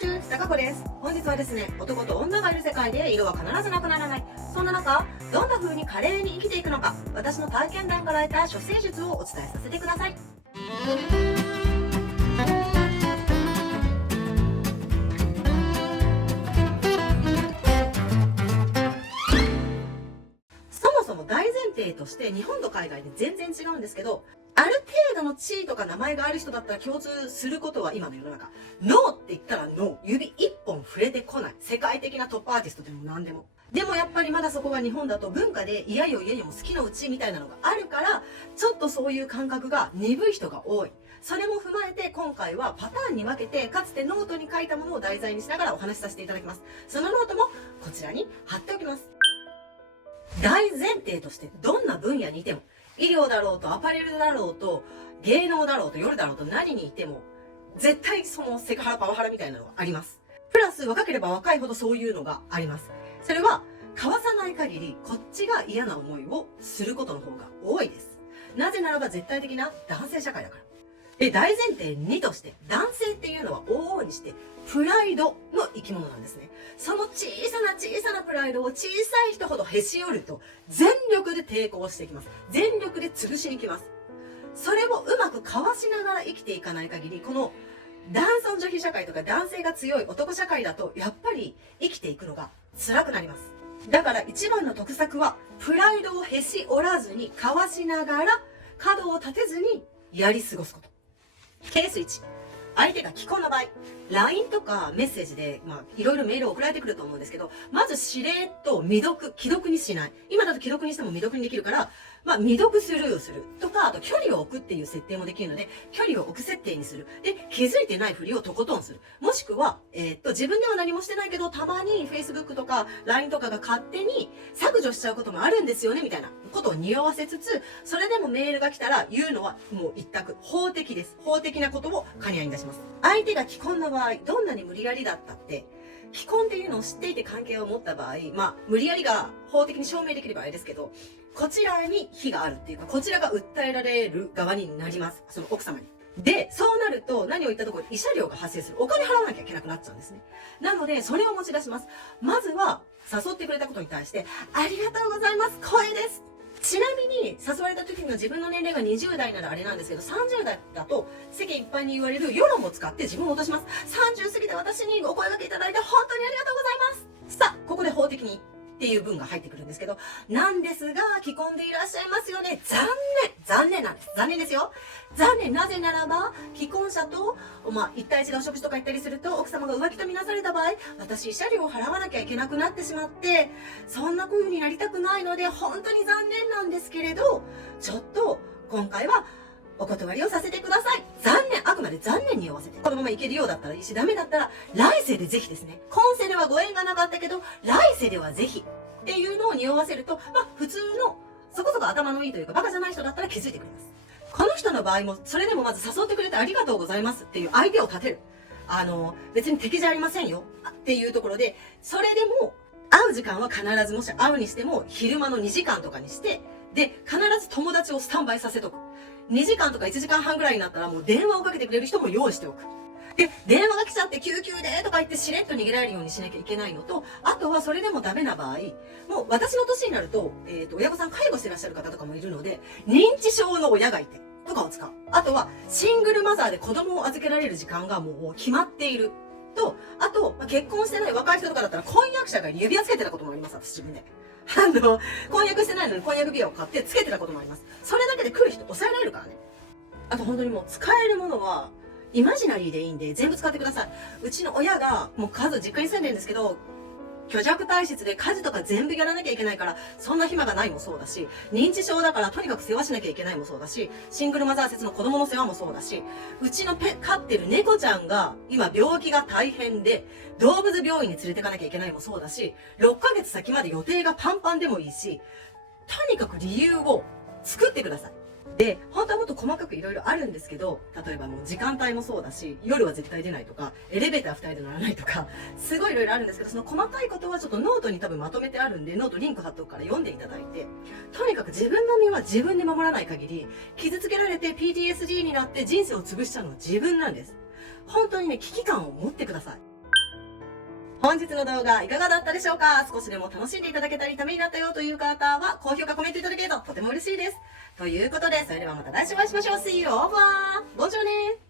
チュー、高子です。本日はですね、男と女がいる世界で色は必ずなくならない。そんな中、どんな風に華麗に生きていくのか、私の体験談から得た処世術をお伝えさせてください。そもそも大前提として日本と海外で全然違うんですけど、ある程度の地位とか名前がある人だったら共通することは今の世の中。ノーって言ったらノー。指一本触れてこない。世界的なトップアーティストでも何でも。でもやっぱりまだそこが日本だと文化で嫌よ嫌よも好きのうちみたいなのがあるから、ちょっとそういう感覚が鈍い人が多い。それも踏まえて今回はパターンに分けて、かつてノートに書いたものを題材にしながらお話しさせていただきます。そのノートもこちらに貼っておきます。大前提としてどんな分野にいても、医療だろうとアパレルだろうと芸能だろうと夜だろうと何にいても絶対そのセクハラパワハラみたいなのがあります。プラス若ければ若いほどそういうのがあります。それは交わさない限りこっちが嫌な思いをすることの方が多いです。なぜならば絶対的な男性社会だから。で、大前提2として男性っていうのは往々にしてプライドの生き物なんですね。その小さなプライドを小さい人ほどへし折ると全力で抵抗していきます。全力で潰しに来ます。それをうまくかわしながら生きていかない限り、この男尊女卑社会とか男性が強い男社会だとやっぱり生きていくのが辛くなります。だから一番の得策はプライドをへし折らずにかわしながら角を立てずにやり過ごすこと。ケース1、相手が既婚の場合、LINE とかメッセージで、いろいろメールを送られてくると思うんですけど、まずしれっと未読、既読にしない。今だと既読にしても未読にできるから、未読スルーする。とか、あと距離を置くっていう設定もできるので、距離を置く設定にする。で、気づいてないふりをとことんする。もしくは、自分では何もしてないけど、たまに Facebook とか LINE とかが勝手に削除しちゃうこともあるんですよね、みたいなことを匂わせつつ、それでもメールが来たら言うのはもう一択。法的です。法的なことを兼ね合いに出します。相手が既婚の場合、どんなに無理やりだったって、既婚っていうのを知っていて関係を持った場合、無理やりが法的に証明できればあれですけど、こちらに非があるっていうか、こちらが訴えられる側になります。その奥様に。で、そうなると何を言ったところで慰謝料が発生する。お金払わなきゃいけなくなっちゃうんですね。なので、それを持ち出します。まずは、誘ってくれたことに対して、ありがとうございます。光栄です。ちなみに、誘われた時の自分の年齢が20代ならあれなんですけど、30代だと世間一般に言われる世論を使って自分を落とします。30過ぎて私にお声掛けいただいて本当にありがとうございます。さあ、ここで法的にっていう文が入ってくるんですけど、なんですが、既婚でいらっしゃいますよね。残念なんです。残念ですよ。残念。なぜならば、既婚者と、一対一でお食事とか行ったりすると、奥様が浮気とみなされた場合、私、慰謝料を払わなきゃいけなくなってしまって、そんな風になりたくないので、本当に残念なんですけれど、ちょっと、今回は、お断りをさせてください。残念。あくまで残念に合わせて。このままいけるようだったらいいし、ダメだったら、来世でぜひですね。今世ではご縁がなかったけど、来世ではぜひ。っていうのを匂わせると、普通の、そこそこ頭のいいというか、バカじゃない人だったら気づいてくれます。この人の場合も、それでもまず誘ってくれてありがとうございますっていう相手を立てる。別に敵じゃありませんよ。っていうところで、それでも、会う時間は必ず、もし会うにしても、昼間の2時間とかにして、で、必ず友達をスタンバイさせとく。2時間とか1時間半ぐらいになったらもう電話をかけてくれる人も用意しておく。で、電話が来ちゃって救急でとか言ってしれっと逃げられるようにしなきゃいけないのと、あとはそれでもダメな場合、もう私の年になると、親御さん介護してらっしゃる方とかもいるので、認知症の親がいて、とかを使う。あとは、シングルマザーで子供を預けられる時間がもう決まっている。と、あと、結婚してない若い人とかだったら婚約者が指輪つけてたこともあります、私自分で。婚約してないのに婚約指輪を買ってつけてたこともあります。それだけで来る人抑えられるからね。あと本当にもう使えるものは、イマジナリーでいいんで全部使ってください。うちの親が、もう実家に住んでるんですけど、虚弱体質で家事とか全部やらなきゃいけないから、そんな暇がないもそうだし、認知症だからとにかく世話しなきゃいけないもそうだし、シングルマザー説の子供の世話もそうだし、うちの飼ってる猫ちゃんが今病気が大変で、動物病院に連れてかなきゃいけないもそうだし、6ヶ月先まで予定がパンパンでもいいし、とにかく理由を作ってください。で、本当はもっと細かくいろいろあるんですけど、例えばもう時間帯もそうだし、夜は絶対出ないとか、エレベーター2人で乗らないとか、すごいいろいろあるんですけど、その細かいことはちょっとノートに多分まとめてあるんで、ノートリンク貼っとくから読んでいただいて、とにかく自分の身は自分で守らない限り、傷つけられて PTSD になって人生を潰しちゃうのは自分なんです。本当にね、危機感を持ってください。本日の動画いかがだったでしょうか？少しでも楽しんでいただけたりためになったよという方は高評価コメントいただけるととても嬉しいです。ということで、それではまた来週お会いしましょう。See you over! ボンジョーね。